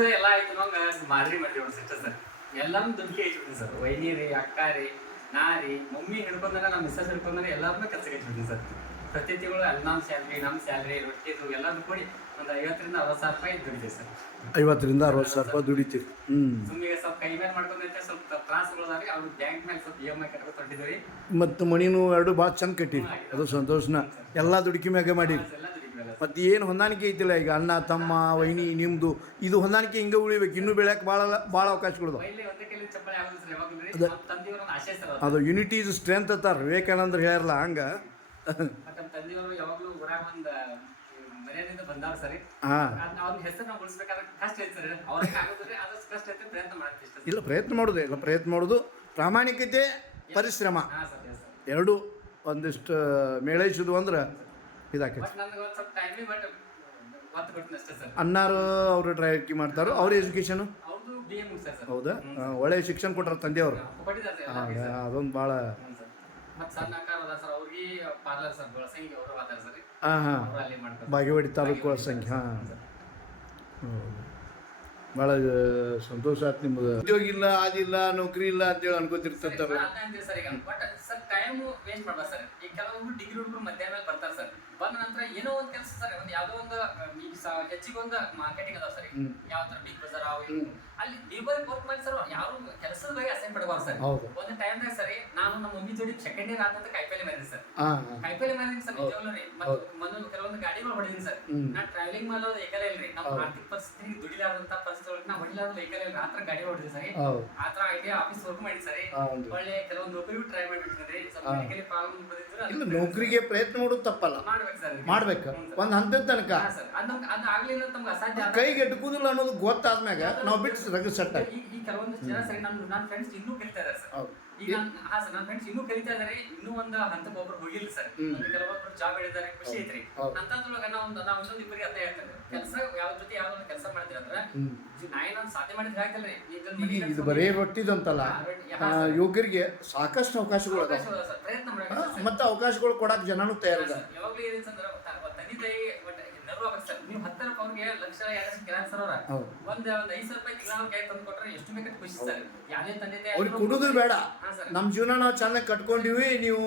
ಮುಂದೆ ಎಲ್ಲ ಆಯ್ತು ನಂಗ ಮಾದರಿ ಮಾಡಿ ಸಿಸ್ಟರ್ ಸರ್. ಎಲ್ಲಾನು ದುಡ್ಡಿಗೆ ಹಚ್ಬಿಡ್ತೀನಿ ಸರ್. ವೈನಿ ರೀ ಅಕ್ಕ ರೀ ನಾ ರೀ ಮಮ್ಮಿ ಹಿಡ್ಕೊಂಡಾಗ ನಮ್ಮ ಮಿಸ್ಸಸ್ ಹಿಡ್ಕೊಂಡಾಗ ಎಲ್ಲಾರನ್ನೂ ಕೆಲ್ಸಕ್ಕೆ ಹಚ್ಬಿಡ್ತೀನಿ ಸರ್. ಪ್ರತಿ ತಿಂಗಳು ಅಲ್ಲಿ ನಮ್ಮ ಸ್ಯಾಲ್ರಿ ನಮ್ಮ ಸ್ಯಾಲ್ರಿ ರೊಟ್ಟಿದು ಎಲ್ಲಾನು ಕೂಡಿ ಒಂದು ಐವತ್ತರಿಂದ ಅರವತ್ತು ಸಾವಿರ ರೂಪಾಯಿ ದುಡಿತೀವಿ ಸರ್. ಐವತ್ತರಿಂದ ಅರವತ್ತು ಸಾವಿರ ರೂಪಾಯಿ ದುಡಿತೀವಿ. ಹ್ಮ್. ಸುಮ್ಮಿಗೆ ಸ್ವಲ್ಪ ಕೈ ಮೇಲೆ ಮಾಡ್ಕೊಂಡಂತೆ ಸ್ವಲ್ಪ ತ್ರಾಸಗಳದಾಗಿ ಅವ್ರು ಬ್ಯಾಂಕ್ ಮೇಲೆ ಸ್ವಲ್ಪ ಇ ಎಂ ಐ ಕಟ್ಕೊಂಡು ತೊಟ್ಟಿದ್ದೀವಿ. ಮತ್ತು ಮಣಿನೂ ಎರಡು ಭಾಳ ಚಂದ ಕಟ್ಟಿರಿ. ಅದು ಸಂತೋಷನ. ಎಲ್ಲ ದುಡುಕಿ ಮ್ಯಾಗೆ ಮಾಡಿರಿ. ಎಲ್ಲ ಮತ್ತು ಏನು ಹೊಂದಾಣಿಕೆ ಐತಿಲ್ಲ ಈಗ ಅಣ್ಣ ತಮ್ಮ ವೈನಿ ನಿಮ್ಮದು ಇದು ಹೊಂದಾಣಿಕೆ ಹಿಂಗೆ ಉಳಿಬೇಕು. ಇನ್ನೂ ಬೆಳೆಯೋಕೆ ಭಾಳ ಭಾಳ ಅವಕಾಶ ಬೈಲಿ ಒಂದೇ ಕೈಲಿ ಚಪ್ಪಲಿ ಆಗೋದು ಯಾವಾಗಲೂ ರೀ ನಮ್ಮ ತಂದೆಯವ್ರ ಒಂದು ಆಶೆ ಸರ್ ಅದು. ಯುನಿಟಿ ಇಸ್ ಸ್ಟ್ರೆಂತ್ ಅತ್ತಾರ ವಿವೇಕಾನಂದ್ರ ಹೇಳಲ್ಲ ಹಂಗೆ. ಇಲ್ಲ ಪ್ರಯತ್ನ ಮಾಡೋದು ಇಲ್ಲ. ಪ್ರಯತ್ನ ಮಾಡೋದು ಪ್ರಾಮಾಣಿಕತೆ ಪರಿಶ್ರಮ. ಎರಡು ಒಂದಿಷ್ಟು ಮೇಳೈಸಿದ್ವು ಅಂದ್ರೆ ಇದಾಕೈತಿ. ಅಣ್ಣಾರು ಅವರು ಕಿ ಮಾಡ್ತಾರೋ. ಅವ್ರ ಎಜುಕೇಶನ್ ಹೌದಾ? ಒಳ್ಳೆ ಶಿಕ್ಷಣ ಕೊಟ್ಟರು ತಂದೆಯವರು. ಅದೊಂದು ಭಾಳ ಹಾಂ ಹಾಂ. ಬಾಗೇವಾಡಿ ತಾಲೂಕು ಸಂಖ್ಯೆ ಹಾಂ. ಭಾಳ ಸಂತೋಷ ಆಯ್ತು ನಿಮ್ಮದು ಉದ್ಯೋಗ ಇಲ್ಲ ಅದಿಲ್ಲ ನೌಕರಿ ಇಲ್ಲ ಅಂತೇಳಿ ಅನ್ಕೋತಿರ್ತಾರೆ ಸರ್ ಈಗ ಸರ್ ಟೈಮ್ ವೇಸ್ಟ್ ಮಾಡ್ಬಾರ್ದು ಸರ್ ಈಗ ಕೆಲವೊಬ್ರು ಡಿಗ್ರಿ ಹುಡುಗರು ಮಧ್ಯಾಹ್ನ ಬರ್ತಾರೆ ಸರ್ ಬಂದ ನಂತರ ಏನೋ ಒಂದು ಕೆಲಸ ಸರ್ ಒಂದು ಯಾವುದೋ ಒಂದು ಈಗ ಹೆಚ್ಚಿಗೆ ಒಂದು ಮಾರ್ಕೆಟಿಂಗ್ ಅದಾವ ಸರ್. ಯಾವ ತರ ಬಿಗ್ ಬಜಾರ್ ಅವು ಅಲ್ಲಿ ಲೇಬರ್ ವರ್ಕ್ ಮಾಡಿ ಸರ್ ಯಾರು ಕೆಲಸದ ಬಗ್ಗೆ ಅಸೈನ್ ಪಡಬಾರ್ದು ಸರ್. ಒಂದ್ ಟೈಮ್ ಟೈಮ್ನಾಗ ಸರಿ ನಾನು ನಮ್ಮ ಮಮ್ಮಿ ಜೋಡಿ ಸೆಕೆಂಡ್ ಇಯರ್ ಆದಂತ ಕಾಯಿಪಲ್ಲೆ ಮಾಡಿದ್ರಿ ಸರ್. ಕಾಯಿಪಲ್ಲೆ ಮಾಡಿದ್ರಿ ಸರ್ ನಿಜವಾಗ್ಲೂ ರೀ. ಮತ್ತೆ ಕೆಲವೊಂದು ಗಾಡಿಗಳು ಹೊಡಿದೀನಿ ಸರ್. ನಾ ಟ್ರಾವೆಲಿಂಗ್ ಮಾಡೋದು ಏಕಲೇ ಇಲ್ರಿ. ನಮ್ಮ. ಆರ್ಥಿಕ ಪರಿಸ್ಥಿತಿ ದುಡಿಲಾದಂತ ಪರಿಸ್ಥಿತಿ ಒಳಗೆ ನಾ ಹೊಡಿಲಾರ್ದು ಏಕಲೇ ಇಲ್ರಿ. ಆತರ ಗಾಡಿ ಹೊಡಿದ್ರಿ ಸರಿ. ಆತರ ಐಡಿಯಾ ಆಫೀಸ್ ವರ್ಕ್ ಮಾಡಿ ಸರಿ. ಒಳ್ಳೆ ಕೆಲವೊಂದು ನೌಕರಿ ಟ್ರೈ ಮಾಡಿಬಿಟ್ಟಿದ್ರಿ ಹಾ. ಪ್ರಾಬ್ಲಮ್ ಬಂದಿದ್ರು ನೌಕರಿಗೆ ಪ್ರಯತ್ನ ಮಾಡೋದು ತಪ್ಪಲ್ಲ. ಮಾಡ್ಬೇಕು. ಒಂದ್ ಹಂತದ ತನಕ. ಕೈಗೆ ಎಟುಕುದಿಲ್ಲ ಅನ್ನೋದು ಗೊತ್ತಾದ್ಮ್ಯಾಗ ನಾವು ಬಿಟ್ಟು ರಗ ಸೆಟ್ ಆಗಿ. ಈ ಕೆಲವೊಂದು ಜನ ಸರಿ ನನ್ನ ನನ್ನ ಫ್ರೆಂಡ್ಸ್ ಇನ್ನೂ ಕಲಿತಾ ಇದಾರೆ ಸರ್. ಈಗ ಹಾ ಸರ್ ನನ್ನ ಫ್ರೆಂಡ್ಸ್ ಇನ್ನೂ ಕಲಿತಾ ಇದಾರೆ ಇನ್ನೂ ಒಂದು ಹಂತಕ್ಕೆ ಒಬ್ರು ಹೋಗಿಲ್ಲ ಸರ್. ಕೆಲವೊಬ್ರು ಜಾಬ್ ಹೇಳಿದ್ದಾರೆ ಖುಷಿ ಐತ್ರಿ. ಅಂತ ಅಂತದ್ರೊಳಗ ನಾವು ಒಂದು ನಾವು ಇನ್ನೊಂದು ಇಬ್ಬರಿಗೆ ಅದೇ ಹೇಳ್ತೇನೆ ಕೆಲಸ ಜೊತೆ ಕೆಲಸ ಅಂದ್ರೆ ಸಾಧ್ಯ ಮಾಡಿದ್ರೆ ಹಾಕಲ್ರಿ ಈಗ ಇದು ಬರೇ ರೊಟ್ಟಿದಂತಲ್ಲ ಯೋಗ್ಯರಿಗೆ ಸಾಕಷ್ಟು ಅವಕಾಶಗಳು ಅವಕಾಶ ಅದಾವ. ಮತ್ತೆ ಅವಕಾಶಗಳು ಕೊಡಕ್ ಜನನು ತಯಾರಿದ್ದಾರೆ ಯಾವಾಗ್ಲೂ ತಂದೆ ತಾಯಿ ಒಟ್ಟು ನೆರವು ಆಗ್ಬೇಕು ಸರ್. ನೀವು ಹತ್ತು ರೂಪಾಯಿ ಅವ್ರಿಗೆ ಲಕ್ಷ ಎರಡು ಲಕ್ಷ ಕೆಲಸ ಸರ್ ಅವ್ರ ಹೌದು. ಒಂದ್ ಒಂದ್ ಐದು ಸಾವಿರ ರೂಪಾಯಿ ತಿಂಗಳ ಅವ್ರಿಗೆ ತಂದು ಕೊಟ್ರೆ ಎಷ್ಟು ಬೇಕಾದ್ರೆ ಖುಷಿ ಸರ್. ಯಾವುದೇ ತಂದೆ ಅವ್ರಿಗೆ ಕೊಡುದು ಬೇಡ. ನಮ್ಮ ಜೀವನ ನಾವು ಚೆನ್ನಾಗಿ ಕಟ್ಕೊಂಡಿವಿ ನೀವು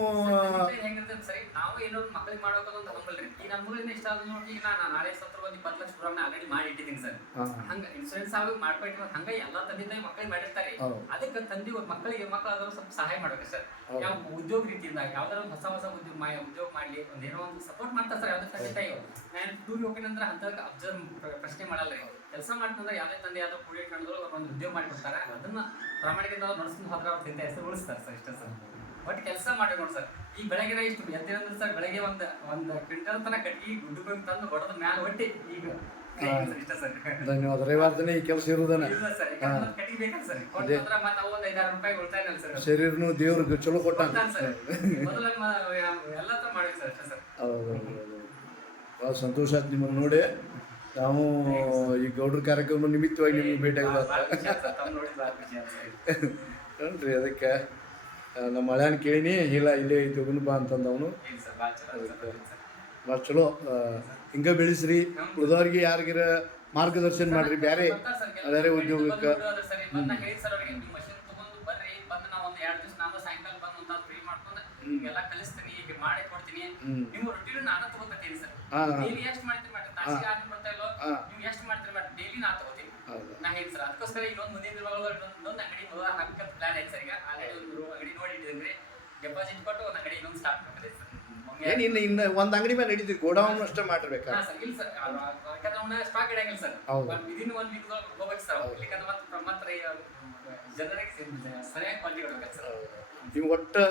ಸರಿ ನಾವು ಏನೋ ಮಕ್ಕಳಿಗೆ ಮಾಡ್ಬೇಕು ಅಂತ ಹಂಬಲ್ರಿ ಈ ಮಗಳಿಂದ ಇಷ್ಟ ಆದ ನೋಡಿ ಈಗ ನಾನು ನಾಳೆ ಸತ್ರ ಒಂದು ಇಪ್ಪತ್ತು ಲಕ್ಷ ಆಲ್ರೆಡಿ ಮಾಡಿ ಇಟ್ಟಿದ್ದೀನಿ ಸರ್. ಹಾ. ಹಂಗ ಇನ್ಸೂರೆನ್ಸ್ ಆಗಿ ಮಾಡ್ಬಿಟ್ಟು ಹಂಗ ಎಲ್ಲಾ ತಂದೆ ತಾಯಿ ಮಕ್ಕಳಿಗೆ ಮಾಡಿರ್ತಾರೆ. ಅದಕ್ಕೆ ತಂದೆ ಮಕ್ಕಳಿಗೆ ಮಕ್ಕಳಾದ್ರೂ ಸ್ವಲ್ಪ ಸಹಾಯ ಮಾಡ್ಬೇಕು ಸರ್. ಯಾವ ಉದ್ಯೋಗ ರೀತಿಯಿಂದ ಯಾವ್ದಾದ್ರು ಹೊಸ ಹೊಸ ಉದ್ಯೋಗ ಉದ್ಯೋಗ ಮಾಡ್ಲಿ ಒಂದೇನೋ ಒಂದು ಸಪೋರ್ಟ್ ಮಾಡ್ತಾರೆ ಸರ್ ಯಾವುದೇ ತಂದೆ ತಾಯಿ ನಾನು ಟೂರ್ ಹೋಗಿನ ಅಂದ್ರೆ ಅಂತ ಅಬ್ಸರ್ವ್ ಪ್ರಶ್ನೆ ಮಾಡಲ್ಲ ರೀ ಕೆಲಸ ಮಾಡ್ತಂದ್ರೆ ಯಾವ್ದೇ ತಂದೆ ಯಾವ್ದೋ ಕೂಡಿ ಇಟ್ಕೊಂಡು ಒಂದು ಉದ್ಯೋಗ ಮಾಡಿಬಿಡ್ತಾರೆ ಅದನ್ನ ಪ್ರಾಮಾಣಿಕದಿಂದ ಅವ್ರು ನಡ್ಸ್ಕೊಂಡು ಹೋದ್ರೆ ಅವ್ರ ತಂದೆ ಹೆಸರು ಉಳಿಸ್ತಾರೆ ಸರ್, ಇಷ್ಟ ಸರ್. ಬಟ್ ಕೆಲಸ ಮಾಡಿ ನೋಡಿ ಸರ್. ಈ ಬೆಳಗ್ಗೆ ಇಷ್ಟು ಎದ್ದೇನಂದ್ರೆ ಸರ್ ಬೆಳಗ್ಗೆ ಒಂದು ಒಂದು ಕ್ವಿಂಟಲ್ ತನಕ ಕಟ್ಟಿ ಗುಡ್ಡು ತಂದು ಹೊಡೆದ ಮ್ಯಾಲ ಒಟ್ಟಿ ಈಗ ಧನ್ಯವಾದ. ರವಿವಾರದನೇ ಈ ಕೆಲಸ ಇರುವುದನ್ನ ಶರೀರನು ದೇವ್ರಿಗೆ ಚಲೋ ಕೊಟ್ಟ ಭಾಳ ಸಂತೋಷ ಆಯ್ತು ನಿಮ್ಮನ್ನು ನೋಡಿ. ನಾವು ಈ ಗೌಡ್ರ ಕಾರ್ಯಕ್ರಮ ನಿಮಿತ್ತವಾಗಿ ನಿಮ್ಗೆ ಭೇಟಿ ಆಗಲ್ಲ. ಅದಕ್ಕೆ ನಮ್ಮ ಹಳ್ಯಾನ್ ಕೇಳಿನಿ ಇಲ್ಲ ಇಲ್ಲೇ ಐತಿ ಬಾ ಅಂತಂದವನು. ಭಾಳ ಚಲೋ. ಹಿಂಗೆ ಬೆಳೆಸ್ರಿ. ಉಳಿದವ್ರಿಗೆ ಯಾರಿಗಿರ ಮಾರ್ಗದರ್ಶನ ಮಾಡ್ರಿ. ಬೇರೆ ಬೇರೆ ಉದ್ಯೋಗಕ್ಕೆ. ಡೆಪಾಸಿಟ್ ಕೊಟ್ಟು ಒಂದ್ ಅಂಗಡಿ ಇನ್ನೊಂದು ಸ್ಟಾರ್ಟ್ ಮಾಡ್ತಾರೆ ಸರ್ ಏನ್ ಇನ್ನು ಇನ್ನು ಒಂದು ಅಂಗಡಿ ಮೇಲೆ ನಡೀತೀವಿ ಗೋಡೌನ್ ಅಷ್ಟೇ ಮಾಡಿರ್ಬೇಕಾ? ಹಾ ಸರ್ ಇಲ್ಲ ಸರ್. ಯಾಕಂದ್ರೆ ಅವ್ನ ಸ್ಟಾಕ್ ಇಡಂಗಿಲ್ಲ ಸರ್. ಹೌದು. ಬಟ್ ವಿದಿನ್ ಒನ್ ವೀಕ್ ಹೋಗ್ಬೇಕು ಸರ್. ಇಲ್ಲಿಕಂದ್ರೆ ಮತ್ತೆ ಮತ್ತೆ ಜನರಿಗೆ ಸರಿಯಾಗಿ ಕ್ವಾಲಿಟಿ ಕೊಡ್ಬೇಕು ಸರ್. ನಿಮ್ಗೆ ಒಟ್ಟು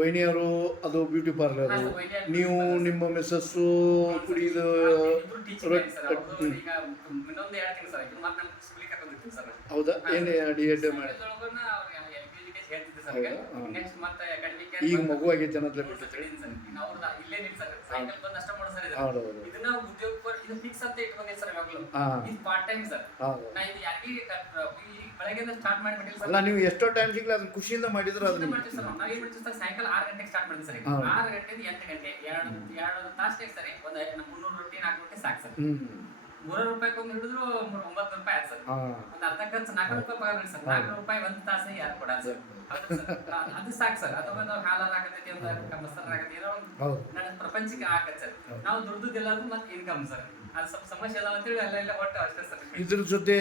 ವೈನಿಯವರು ಅದು ಬ್ಯೂಟಿ ಪಾರ್ಲರ್. ಹಾ, ಸರ್, ವೈನಿಯರ್ ನೀವು beauty ನಿಮ್ಮ ಮಿಸ್ಸಸ್ಸು ಕುಡಿದು ಇಬ್ರು ಟೀಚಿಂಗ್ ಸರ್. ಅವ್ರು ಈಗ ಇನ್ನೊಂದು ಎರಡು ತಿಂಗಳು ಸರ್. ಇದು ಮತ್ತೆ ನಾನು ಸ್ಕೂಲಿಗೆ ಕರ್ಕೊಂಡಿರ್ತೀನಿ ಸರ್. ಹೌದಾ? ಏನು ಡಿ ಎಡ್ ಮಾಡಿ? ನೆಕ್ಸ್ಟ್ ಮತ್ತೆ ಅಕಾಡೆಮಿಕ್ ಈಗ ಮಗು ಆಗೈತೆ ಅನ್ನೋದ್ಲೆ ಬಿಟ್ಟು ಇಲ್ಲೇ ನಿಲ್ ಸರ್ ಸಾಯಂಕಾಲ ಬಂದು ಅಷ್ಟ ಮಾಡೋ ಸರ್ ಇದು. ಹೌದು, ಹೌದು. ಇದನ್ನ ಉದ್ಯೋಗ ಪರ್- ಇದು ಫಿಕ್ಸ್ ಅಂತ ಇಟ್ಕೊಂಡಿದ್ದೀನಿ ಸರ್ ಯಾವಾಗಲೂ ಹಾ. ಇದು ಪಾರ್ಟ್ ಟೈಮ್ ಸರ್. ನಾ ಇದು ಯಾರಿಗೆ ಈ ಸ್ಟಾರ್ಟ್ ಮಾಡಿಬಿಟ್ಟಿಲ್ಲ ಸರ್. ಅಲ್ಲ ನೀವು ಎಷ್ಟೋ ಟೈಮ್ ಸಿಗ್ಲಿ ಅದನ್ನ ಖುಷಿಯಿಂದ ಮಾಡಿದ್ರು ಅದನ್ನ ಮಾಡ್ತೀವಿ ಸರ್. ನಾವು. ನಾವ್ ಮಾಡ್ತೀವಿ ಸರ್ ಸಾಯಂಕಾಲ ಆರು ಗಂಟೆಗೆ ಸ್ಟಾರ್ಟ್ ಮಾಡ್ತೀವಿ ಸರ್. ಆರು ಗಂಟೆಯಿಂದ ಎಂಟು ಗಂಟೆ ಎರಡು ಎರಡು ತಾಸಿಗೆ ಸರಿ ಒಂದು ಮುನ್ನೂರು ರೊಟ್ಟಿ ನಾಲ್ಕು ರೊಟ್ಟಿ ಸಾಕು ಸರ್. ಮೂರು ರೂಪಾಯಿ ಒಂದು ಹಿಡಿದ್ರು ಮೂರ್ ಒಂಬತ್ತು ರೂಪಾಯಿ ಆಯ್ತು ಸರ್. ಒಂದು ಅರ್ಧ ಖರ್ಚು ನಾಲ್ಕು ರೂಪಾಯಿ ಪಗಾರ ನೋಡಿ ಸರ್. ನಾಲ್ಕು ರೂಪಾಯಿ ಒಂದು ತಾಸು ಯಾರು ಕೊಡಲ್ಲ ಸರ್. ಅದು ಸಾಕು ಸರ್. ಅದು ಒಂದು ಹಾಲ ಹಾಕತೈತಿ ಒಂದು ಮೊಸರು ಹಾಕತೈತಿ ಏನೋ ಒಂದು ನನ್ನ ಪ್ರಪಂಚಕ್ಕೆ ಹಾಕತ್ ಸರ್. ನಾವು ದುಡ್ದುದಿಲ್ಲ ಮತ್ತೆ ಇನ್ಕಮ್ ಸರ್. ಅದು ಸ್ವಲ್ಪ ಸಮಸ್ಯೆ ಅದಾವ ಅಂತೇಳಿ ಎಲ್ಲ ಎಲ್ಲ ಒಟ್ಟು ಅಷ್ಟೇ ಸರ್. ಇದ್ರ ಜೊತೆ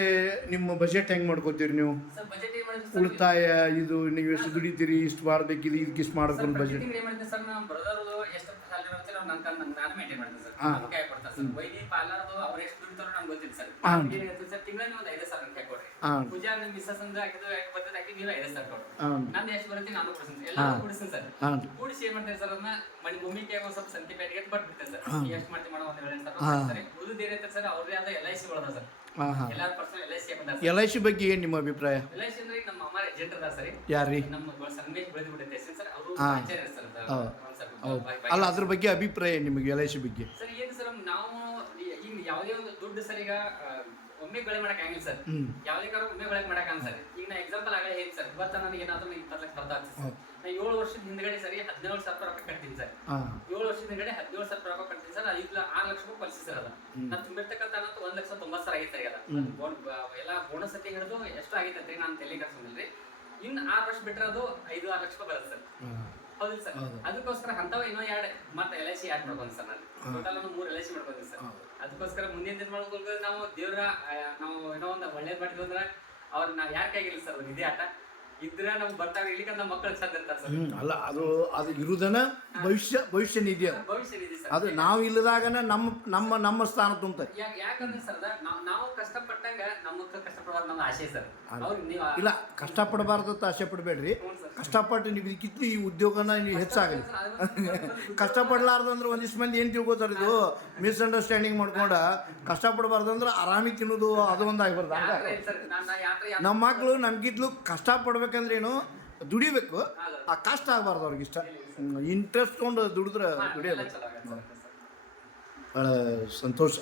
ನಿಮ್ಮ ಬಜೆಟ್ ಹೆಂಗ್ ಮಾಡ್ಕೋತೀರಿ ನೀವು? ಸರ್ ಬಜೆಟ್ ಏನ್ ಉಳಿತಾಯ ಇದು ನೀವು ಎಷ್ಟು ದುಡಿತೀರಿ ಇಷ್ಟು ಮಾಡ್ಬೇಕಿದು ಇದಕ್ಕೆ ಇಷ್ಟು ಮಾಡ್ಬೇಕು ಬಜೆಟ್ ಏನ್ ಮಾಡಿದ್ವಿ ಸರ್ ನಮ್ಮ ಬ್ರದರ್ ನನ್ನ ನನ್ನ ನಾನು ಮೇಂಟೈನ್ ಮಾಡ್ತೀನಿ ಸರ್. ಕೊಡ್ತಾರೆ ಸರ್. ವೈನಿ ಪಾರ್ಲರ್ದು ಅವ್ರು ಎಷ್ಟು ದುಡಿತಾರೋ ನಂಗೆ ಗೊತ್ತಿಲ್ಲ ಸರ್. ಹೇಳ್ತೀವಿ ಸರ್? ತಿಂಗಳಲ್ಲಿ ಒಂದು ಐದು ಸಾವಿರ ಹಾಕಿ ಕೊಡ್ರಿ. ಪೂಜಾ ನಿಮ್ಮ ಮಿಸ್ಸಸ್ ಅಂದ್ರೆ ಹಾಕಿದ್ದು ಯಾಕೆ ಬರ್ತದೆ? ಹಾಕಿ ನೀವು ಐದು ಸಾವಿರ ಕೊಡ್ರಿ. ಹಾಂ. ನಂದು ಎಷ್ಟು ಬರುತ್ತೆ ನಾನು ಕೊಡ್ತೀನಿ ಎಲ್ಲ. ಕೊಡಿಸ್ತೀನಿ ಸರ್. ಕೂಡಿಸಿ ಏನ್ ಸರ್ ಅದನ್ನ? ಮನೆ ಭೂಮಿಗೆ ಒಂದ್ ಸ್ವಲ್ಪ ಸಂತಿ ಪೇಟೆಗೆ ಬರ್ಬಿಡ್ತೇನೆ ಸರ್. ಎಷ್ಟು ಮಾಡ್ತೀವಿ ಮಾಡೋ ಅಂತ ಹೇಳಿ. ಸರ್. ಉಳಿದು ಏನೈತೆ ಸರ್ ಅವ್ರದೇ ಆದ ಎಲ್ ಐ ಸಿ ಒಳದ ಸರ್. ಎಲ್ ಸಿ ಬಗ್ಗೆ ಏನ್ ನಿಮ್ಮ ಅಭಿಪ್ರಾಯ? ಅದ ಯಾರ್ರಿ? ನಮ್ಮ ಸಂಗಮೇಶ್ ಬೆಳೆದು ಬಿಡುತ್ತೆ ಸರ್? ಅವರು ಸರ್. ಅದು. ಹೌದು. ಅಲ್ಲ ಅದ್ರ ಬಗ್ಗೆ ಅಭಿಪ್ರಾಯ ನಿಮಗೆ ಎಲ್ ಐ ಸಿ ಬಗ್ಗೆ? ಸರ್ ಏನು ಸರ್ ನಾವು ಈಗ ಯಾವುದೇ ಒಂದು ದುಡ್ಡು ಸರ್ ಈಗ ಒಮ್ಮೆ ಬೆಳೆ ಮಾಡಕ್ ಆಗಿಲ್ಲ ಸರ್. ಯಾವುದೇ ಕಾರಣ ಒಮ್ಮೆ ಬೆಳೆ ಮಾಡಕ್ ಸರ್. ಈಗ ನಾ ಎಕ್ಸಾಂಪಲ್ ಆಗಲೇ ಹೇಳಿ ಸರ್. ಇವತ್ತು ನನಗೆ ಏನಾದ್ರೂ ಇಪ್ಪತ್ತು ಲಕ್ಷ ಬರ್ತಾ ಸರ್. ನಾ ಏಳು ವರ್ಷದ ಹಿಂದ್ಗಡೆ ಸರಿ ಹದಿನೇಳು ಸಾವಿರ ರೂಪಾಯಿ ಕಟ್ತೀನಿ ಸರ್. ಏಳು ವರ್ಷದ ಹಿಂದ್ಗಡೆ ಹದಿನೇಳು ಸಾವಿರ ರೂಪಾಯಿ ಕಟ್ತೀನಿ ಸರ್. ಐದು ಆರು ಲಕ್ಷ ರೂಪಾಯಿ ಪಾಲಿಸಿ ಸರ್ ಅದ. ನಾ ತುಂಬಿರ್ತಕ್ಕಂಥ ಅನ್ನೋದು ಒಂದ್ ಲಕ್ಷ ತೊಂಬತ್ತು ಸಾವಿರ ಆಗೈತೆ. ಅದ. ಎಲ್ಲ ಬೋನಸ್ ಸತಿ ಹಿಡಿದು ಎಷ್ಟು ಆಗೈತೆ ನಾನು ತಲೆ ರೀ. ಇನ್ನು ಆರು ವರ್ಷ ಬಿಟ್ರೆ ಅದು ಐದು ಆರು ಲಕ್ಷ ರೂಪಾಯಿ ಬರುತ್ತೆ ಸರ್. ಹಾಂ ಹೌದಿಲ್ಲ ಸರ್ ಅದಕ್ಕೋಸ್ಕರ ಅಂತವ ಇನ್ನೂ ಎರಡು ಮತ್ತೆ ಎಲ್ ಐ ಸಿ ಆಡ್ ಮಾಡ್ಕೊಂಡು ಸರ್ ನಾನು. ಟೋಟಲ್ ಒಂದು ಮೂರು ಎಲ್ ಐ ಸಿ ಮಾಡ್ಕೊಂಡ್ ಸರ್. ಅದಕ್ಕೋಸ್ಕರ ಮುಂದಿನ ದಿನ ಮಾಡ್ಬೇಕು ನಾವು ದೇವ್ರ ನಾವು ಏನೋ ಒಂದು ಒಳ್ಳೇದ್ ಮಾಡಿದ್ವಿ ಅಂದ್ರೆ ಅವ್ರ ನಾವು ಯಾಕೆ ಆಗಿಲ್ಲ ಸರ್ ಇದೇ ಆಟ. ಇದ್ರೆ ನಮ್ಗೆ ಬರ್ತಾವ ಇಲ್ಲಿಕ ನಮ್ಮ ಮಕ್ಕಳು ಚಂದ ಇರ್ತಾರೆ ಸರ್. ಹ್ಞೂ ಅಲ್ಲ ಅದು ಅದು ಇರುದನ ಭವಿಷ್ಯ ಭವಿಷ್ಯ ನಿಧಿ ಅದು. ಭವಿಷ್ಯ ನಿಧಿ ಸರ್. ಅದು ನಾವು ಇಲ್ಲದಾಗನ ನಮ್ಮ ನಮ್ಮ ನಮ್ಮ ಸ್ಥಾನ ತುಂಬ ಯಾಕ್- ಯಾಕಂದ್ರೆ ಸರ್ ನಾವ್- ಕಷ್ಟಪಟ್ಟಂಗ ನಮ್ಮ ಮಕ್ಕಳು ಕಷ್ಟಪಡೋದು ನಮ್ಮ ಆಶೆ ಸರ್. ಇಲ್ಲ ಕಷ್ಟಪಡಬಾರ್ದು ಅಂತ ಆಸೆ ಪಡಬೇಡ್ರಿ. ಕಷ್ಟಪಟ್ಟು ನೀವು ಇದಕ್ಕಿಂತ ಈ ಉದ್ಯೋಗನ ನೀವು ಹೆಚ್ಚಾಗಲಿ. ಕಷ್ಟಪಡಲಾರ್ದು ಅಂದ್ರೆ ಒಂದಿಷ್ಟು ಮಂದಿ ಏನು ತಿಳ್ಕೊತಾರೆ ಇದು? ಮಿಸ್ಅಂಡರ್ಸ್ಟ್ಯಾಂಡಿಂಗ್ ಮಾಡ್ಕೊಂಡ ಕಷ್ಟಪಡಬಾರ್ದು ಅಂದ್ರೆ ಆರಾಮಿ ತಿನ್ನೋದು ಅದು ಒಂದು ಆಗಿಬಾರ್ದು ನಮ್ಮ ಮಕ್ಕಳು ನಮ್ಗಿದ್ಲು ಕಷ್ಟಪಡ್ಬೇಕಂದ್ರೆ ಏನು? ದುಡಿಬೇಕು. ಆ ಕಷ್ಟ ಆಗಬಾರ್ದು ಅವ್ರಿಗೆ ಇಷ್ಟ ಇಂಟ್ರೆಸ್ಟ್ ತೊಗೊಂಡು ದುಡಿದ್ರೆ ದುಡಿಯಲ್ಲ. ಭಾಳ ಸಂತೋಷ.